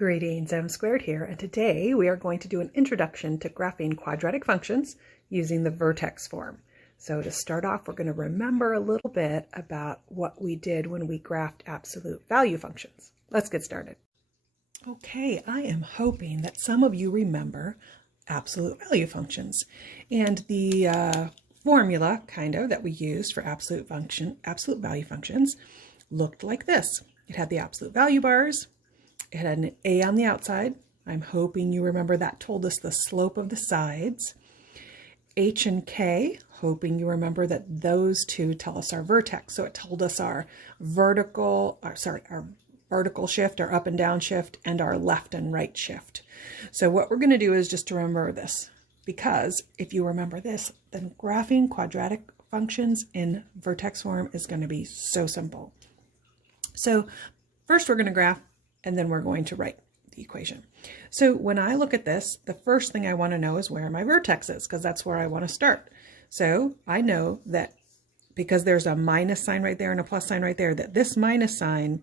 Greetings, M Squared here, and today we are going to do an introduction to graphing quadratic functions using the vertex form. So to start off, we're going to remember a little bit about what we did when we graphed absolute value functions. Let's get started. Okay, I am hoping that some of you remember absolute value functions, and the formula that we used for absolute value functions looked like this. It had the absolute value bars. It had an A on the outside. I'm hoping you remember that told us the slope of the sides. H and K, hoping you remember that those two tell us our vertex. So it told us our vertical shift, our up and down shift, and our left and right shift. So what we're going to do is just to remember this, because if you remember this, then graphing quadratic functions in vertex form is going to be so simple. So first we're going to graph, and then we're going to write the equation. So when I look at this, the first thing I want to know is where my vertex is, because that's where I want to start. So I know that because there's a minus sign right there and a plus sign right there, that this minus sign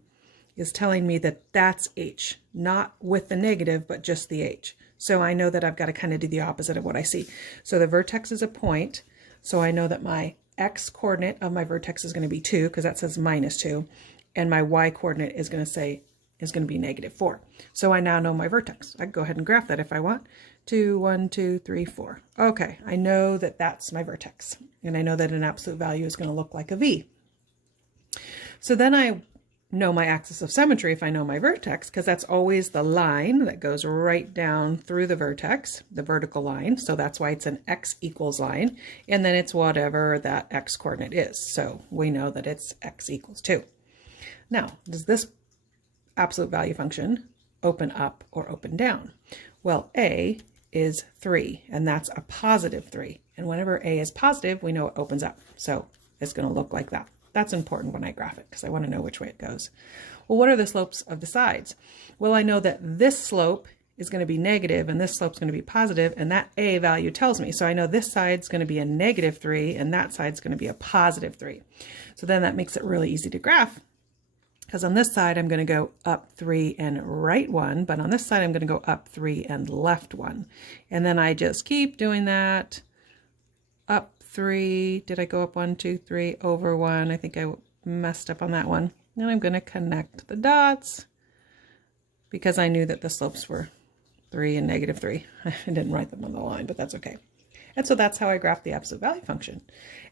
is telling me that that's H, not with the negative, but just the H. So I know that I've got to kind of do the opposite of what I see. So the vertex is a point. So I know that my X coordinate of my vertex is going to be 2, because that says minus 2. And my Y coordinate is going to be negative 4. So I now know my vertex. I can go ahead and graph that if I want. 2, 1, 2, 3, 4. Okay, I know that that's my vertex. And I know that an absolute value is going to look like a V. So then I know my axis of symmetry if I know my vertex, because that's always the line that goes right down through the vertex, the vertical line. So that's why it's an X equals line. And then it's whatever that X coordinate is. So we know that it's X equals 2. Now, does this absolute value function open up or open down? Well, A is 3, and that's a positive 3. And whenever A is positive, we know it opens up. So it's going to look like that. That's important when I graph it, because I want to know which way it goes. Well, what are the slopes of the sides? Well, I know that this slope is going to be negative and this slope is going to be positive, and that A value tells me. So I know this side's going to be a negative 3 and that side's going to be a positive 3. So then that makes it really easy to graph, because on this side, I'm going to go up 3 and right 1, but on this side, I'm going to go up 3 and left 1. And then I just keep doing that. Up 3, did I go up 1, 2, 3, over 1? I think I messed up on that one. And I'm going to connect the dots, because I knew that the slopes were 3 and negative 3. I didn't write them on the line, but that's okay. And so that's how I graph the absolute value function.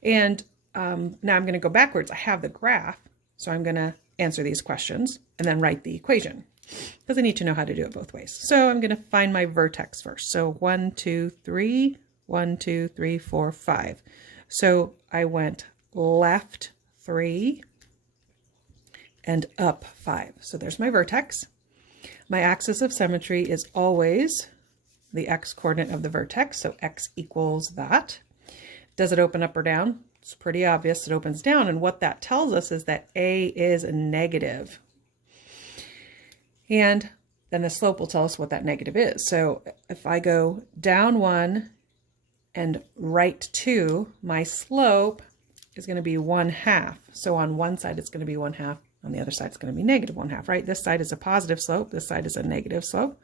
And now I'm going to go backwards. I have the graph, so I'm going to answer these questions and then write the equation, because I need to know how to do it both ways. So I'm going to find my vertex first. So 1, 2, 3, 1, 2, 3, 4, 5. So I went left 3 and up 5. So there's my vertex. My axis of symmetry is always the X coordinate of the vertex. So X equals that. Does it open up or down? It's pretty obvious. It opens down, and what that tells us is that A is a negative. And then the slope will tell us what that negative is. So if I go down 1 and right 2, my slope is going to be 1/2. So on one side it's going to be 1/2, on the other side it's going to be negative 1/2, right? This side is a positive slope, this side is a negative slope.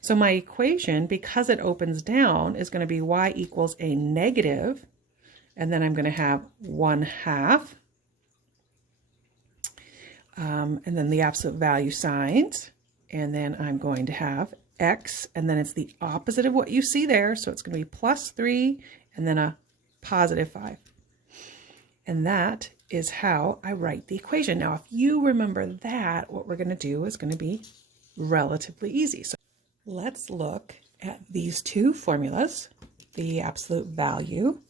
So my equation, because it opens down, is going to be y equals a negative, and then I'm going to have 1/2, and then the absolute value signs, and then I'm going to have X, and then it's the opposite of what you see there, so it's going to be plus 3 and then a positive 5. And that is how I write the equation. Now, if you remember that, what we're going to do is going to be relatively easy. So let's look at these two formulas, the absolute value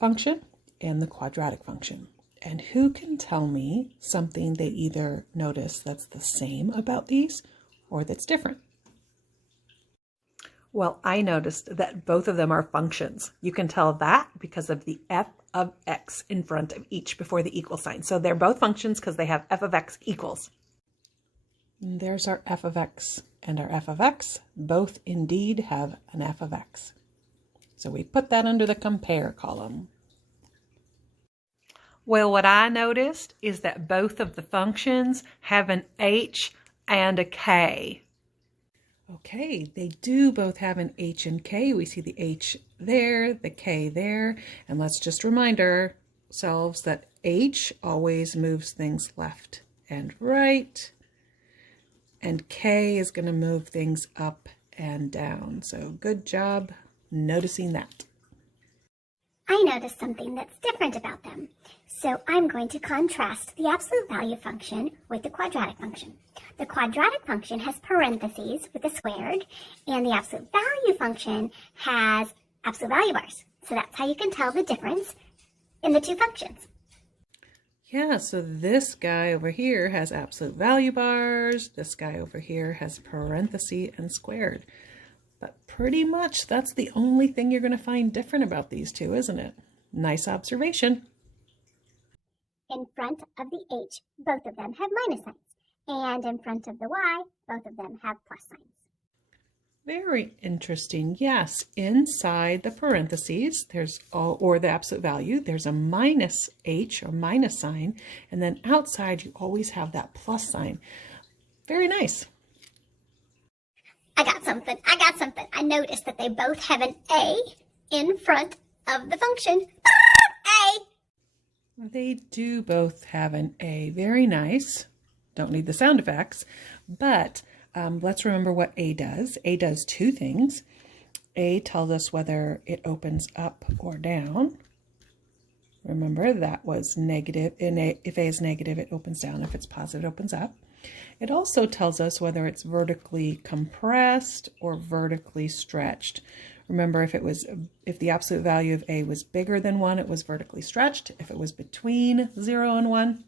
function and the quadratic function. And who can tell me something they either notice that's the same about these or that's different? Well, I noticed that both of them are functions. You can tell that because of the f of x in front of each before the equal sign. So they're both functions because they have f of x equals. And there's our f of x and our f of x. Both indeed have an f of x. So we put that under the compare column. Well, what I noticed is that both of the functions have an h and a k. Okay, they do both have an h and k. We see the h there, the k there, and let's just remind ourselves that h always moves things left and right, and k is going to move things up and down. So good job noticing that. I noticed something that's different about them. So I'm going to contrast the absolute value function with the quadratic function. The quadratic function has parentheses with a squared, and the absolute value function has absolute value bars. So that's how you can tell the difference in the two functions. Yeah, so this guy over here has absolute value bars. This guy over here has parentheses and squared. But pretty much that's the only thing you're going to find different about these two, isn't it? Nice observation. In front of the h, both of them have minus signs. And in front of the y, both of them have plus signs. Very interesting. Yes, inside the parentheses, or the absolute value, there's a minus h or minus sign, and then outside you always have that plus sign. Very nice. I got something. I noticed that they both have an a in front of the function. A! They do both have an a. Very nice. Don't need the sound effects, but let's remember what a does. A does two things. A tells us whether it opens up or down. Remember, that was negative. If a is negative, it opens down. If it's positive, it opens up. It also tells us whether it's vertically compressed or vertically stretched. Remember, if the absolute value of a was bigger than 1, it was vertically stretched. If it was between 0 and 1,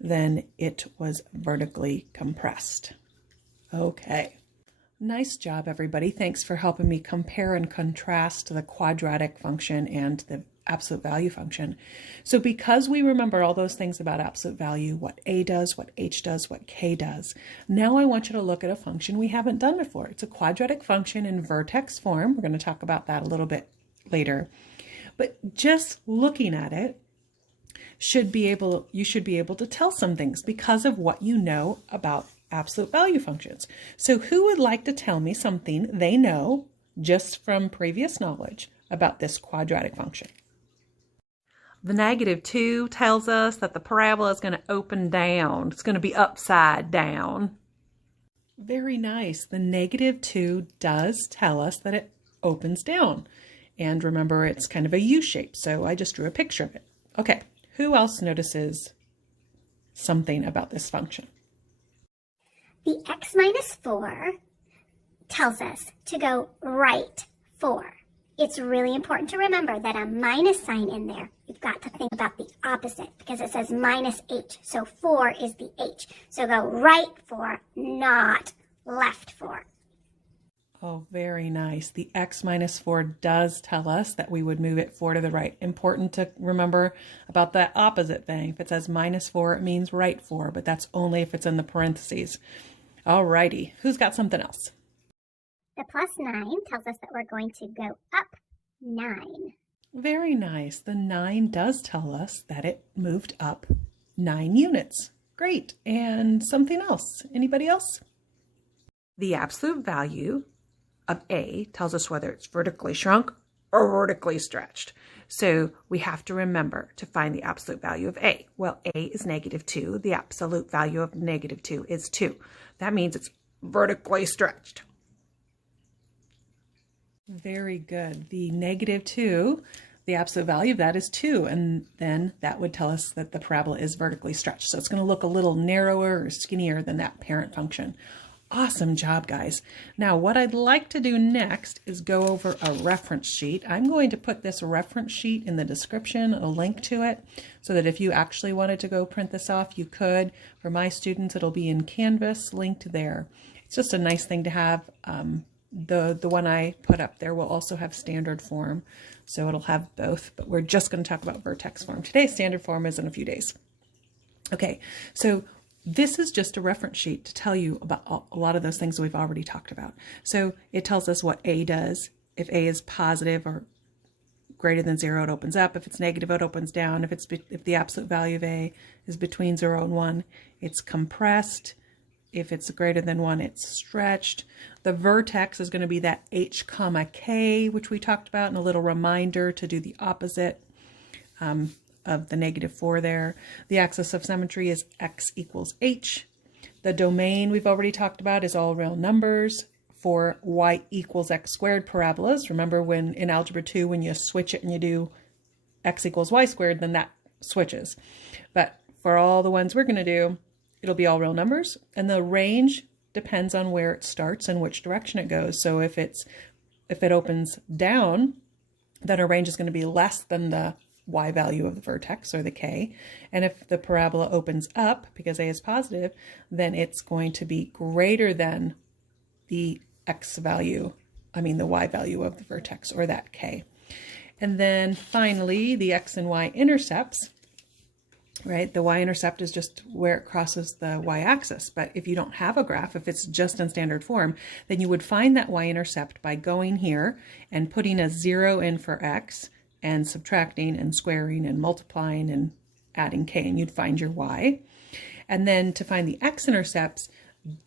then it was vertically compressed. Okay. Nice job, everybody. Thanks for helping me compare and contrast the quadratic function and the absolute value function. So because we remember all those things about absolute value, what a does, what h does, what k does, now I want you to look at a function we haven't done before. It's a quadratic function in vertex form. We're going to talk about that a little bit later. But just looking at it, you should be able to tell some things because of what you know about absolute value functions. So who would like to tell me something they know just from previous knowledge about this quadratic function? The -2 tells us that the parabola is going to open down. It's going to be upside down. Very nice. The -2 does tell us that it opens down. And remember, it's kind of a U shape, so I just drew a picture of it. Okay, who else notices something about this function? The x minus 4 tells us to go right 4. It's really important to remember that a minus sign in there, you've got to think about the opposite because it says minus h. So 4 is the h. So go right 4, not left 4. Oh, very nice. The x minus 4 does tell us that we would move it 4 to the right. Important to remember about that opposite thing. If it says -4, it means right 4, but that's only if it's in the parentheses. All righty. Who's got something else? The +9 tells us that we're going to go up 9. Very nice. The 9 does tell us that it moved up 9 units. Great. And something else. Anybody else? The absolute value of a tells us whether it's vertically shrunk or vertically stretched. So we have to remember to find the absolute value of a. Well, a is -2. The absolute value of -2 is 2. That means it's vertically stretched. Very good. The -2, the absolute value of that is 2, and then that would tell us that the parabola is vertically stretched. So it's going to look a little narrower or skinnier than that parent function. Awesome job, guys. Now, what I'd like to do next is go over a reference sheet. I'm going to put this reference sheet in the description, a link to it, so that if you actually wanted to go print this off, you could. For my students, it'll be in Canvas, linked there. It's just a nice thing to have. The one I put up there will also have standard form, so it'll have both, but we're just going to talk about vertex form today. Standard form is in a few days. Okay, so this is just a reference sheet to tell you about a lot of those things we've already talked about. So it tells us what a does, if a is positive or greater than 0, it opens up. If it's negative, it opens down. If the absolute value of a is between 0 and 1, it's compressed. If it's greater than 1, it's stretched. The vertex is going to be that h comma k, which we talked about, and a little reminder to do the opposite of the -4 there. The axis of symmetry is x equals h. The domain we've already talked about is all real numbers. For y equals x squared parabolas, remember when in algebra 2, when you switch it and you do x equals y squared, then that switches. But for all the ones we're going to do, it'll be all real numbers, and the range depends on where it starts and which direction it goes. So if it opens down, then our range is going to be less than the y value of the vertex, or the k. And if the parabola opens up, because a is positive, then it's going to be greater than the the y value of the vertex, or that k. And then finally, the x and y intercepts, right? The y-intercept is just where it crosses the y-axis. But if you don't have a graph, if it's just in standard form, then you would find that y-intercept by going here and putting a 0 in for x, and subtracting and squaring and multiplying and adding k, and you'd find your y. And then to find the x-intercepts,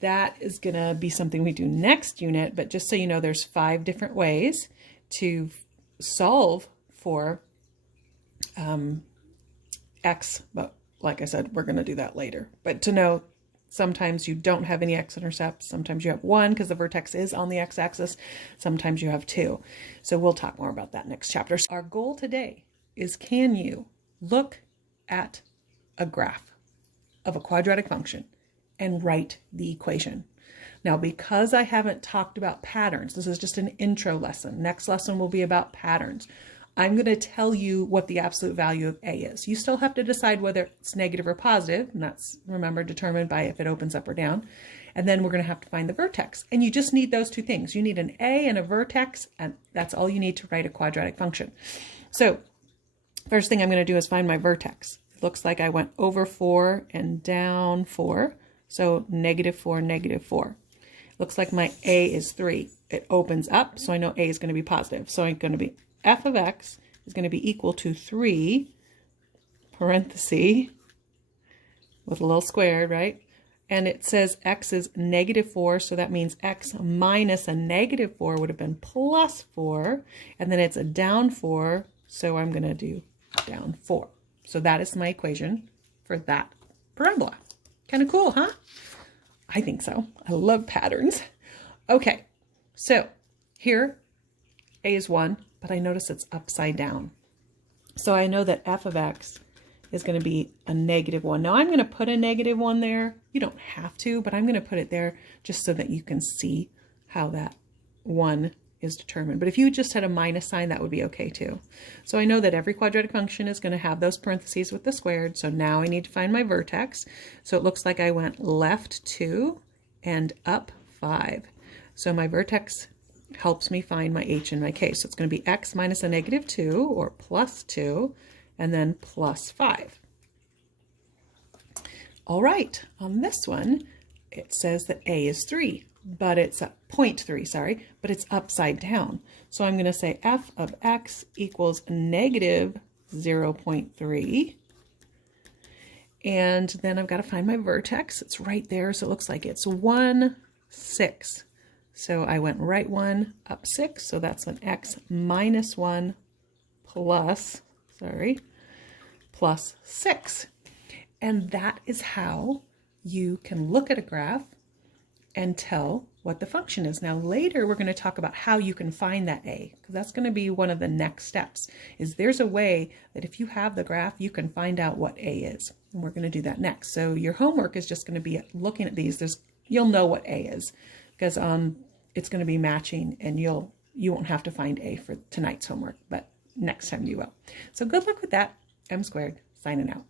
that is going to be something we do next unit, but just so you know, there's 5 different ways to solve for x, but like I said, we're going to do that later. But to know, sometimes you don't have any x-intercepts, sometimes you have 1 because the vertex is on the x-axis, sometimes you have 2. So we'll talk more about that next chapter. Our goal today is, can you look at a graph of a quadratic function and write the equation? Now, because I haven't talked about patterns, this is just an intro lesson. Next lesson will be about patterns. I'm going to tell you what the absolute value of a is. You still have to decide whether it's negative or positive, and that's, remember, determined by if it opens up or down. And then we're going to have to find the vertex. And you just need those 2 things. You need an a and a vertex, and that's all you need to write a quadratic function. So first thing I'm going to do is find my vertex. It looks like I went over 4 and down 4. So -4, -4. Looks like my a is 3. It opens up, so I know a is going to be positive. So I'm going to be f of x is going to be equal to 3, parenthesis, with a little squared, right? And it says x is -4, so that means x minus a -4 would have been +4. And then it's a down 4, so I'm going to do down 4. So that is my equation for that parabola. Kind of cool, huh? I think so. I love patterns. Okay, so here a is 1, but I notice it's upside down. So I know that f of x is going to be a -1. Now I'm going to put a -1 there. You don't have to, but I'm going to put it there just so that you can see how that 1 is determined. But if you just had a minus sign, that would be okay too. So I know that every quadratic function is going to have those parentheses with the squared. So now I need to find my vertex. So it looks like I went left 2 and up 5. So my vertex helps me find my h and my k. So it's going to be x minus a -2, or +2, and then +5. All right, on this one, it says that a is 3, but it's a 0.3, sorry, but it's upside down. So I'm going to say f of x equals -0.3. And then I've got to find my vertex. It's right there, so it looks like it's 1, 6. So I went right 1, up 6, so that's an x minus 1 plus 6. And that is how you can look at a graph and tell what the function is. Now later we're going to talk about how you can find that a, because that's going to be one of the next steps. Is there's a way that if you have the graph, you can find out what a is. And we're going to do that next. So your homework is just going to be looking at these. You'll know what a is, because it's going to be matching, and you won't have to find a for tonight's homework, but next time you will. So good luck with that. M squared signing out.